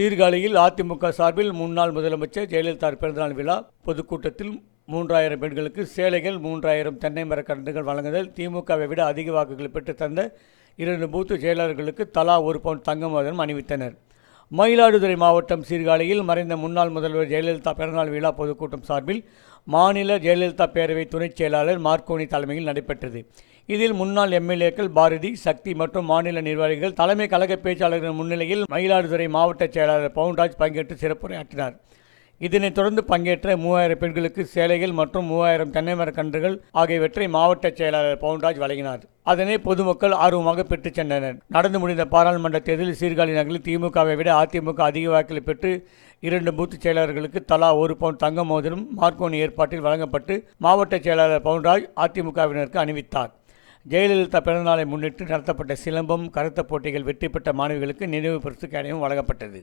சீர்காழியில் அதிமுக சார்பில் முன்னாள் முதலமைச்சர் ஜெயலலிதா பிறந்தநாள் விழா பொதுக்கூட்டத்தில் 3000 பெண்களுக்கு சேலைகள், 3000 தென்னை மரக்கன்றுகள் வழங்குதல், திமுகவை விட அதிக வாக்குகளை பெற்று தந்த 2 பூத்து செயலாளர்களுக்கு தலா 1 பவுன் தங்க மோதிரம் அணிவித்தனர். மயிலாடுதுறை மாவட்டம் சீர்காழியில் மறைந்த முன்னாள் முதல்வர் ஜெயலலிதா பிறந்தநாள் விழா பொதுக்கூட்டம் சார்பில் மாநில ஜெயலலிதா பேரவை துணைச் செயலாளர் மார்க்கோனி தலைமையில் நடைபெற்றது. இதில் முன்னாள் எம்எல்ஏக்கள் பாரதி, சக்தி மற்றும் மாநில நிர்வாகிகள், தலைமை கழக பேச்சாளர்கள் முன்னிலையில் மயிலாடுதுறை மாவட்ட செயலாளர் பவுன்ராஜ் பங்கேற்று சிறப்புரையாற்றினார். இதனைத் தொடர்ந்து பங்கேற்ற 3000 பெண்களுக்கு சேலைகள் மற்றும் 3000 தென்னை மரக்கன்றுகள் ஆகியவற்றை மாவட்ட செயலாளர் பவுன்ராஜ் வழங்கினார். அதனை பொதுமக்கள் ஆர்வமாக பெற்றுச் சென்றனர். நடந்து முடிந்த பாராளுமன்ற தேர்தலில் சீர்காழி நகரில் திமுகவை விட அதிமுக அதிக வாக்குகளை பெற்று 2 பூத்து செயலாளர்களுக்கு தலா 1 பவுன் தங்க மோதிரம் மார்க்கோனி ஏற்பாட்டில் வழங்கப்பட்டு மாவட்ட செயலாளர் பவுன்ராஜ் அதிமுகவினருக்கு அணிவித்தார். ஜெயலலிதா பிறந்தநாளை முன்னிட்டு நடத்தப்பட்ட சிலம்பம், கருத்த போட்டிகள் வெற்றி பெற்ற மாணவிகளுக்கு நினைவு பரிசு கேடயம் வழங்கப்பட்டது.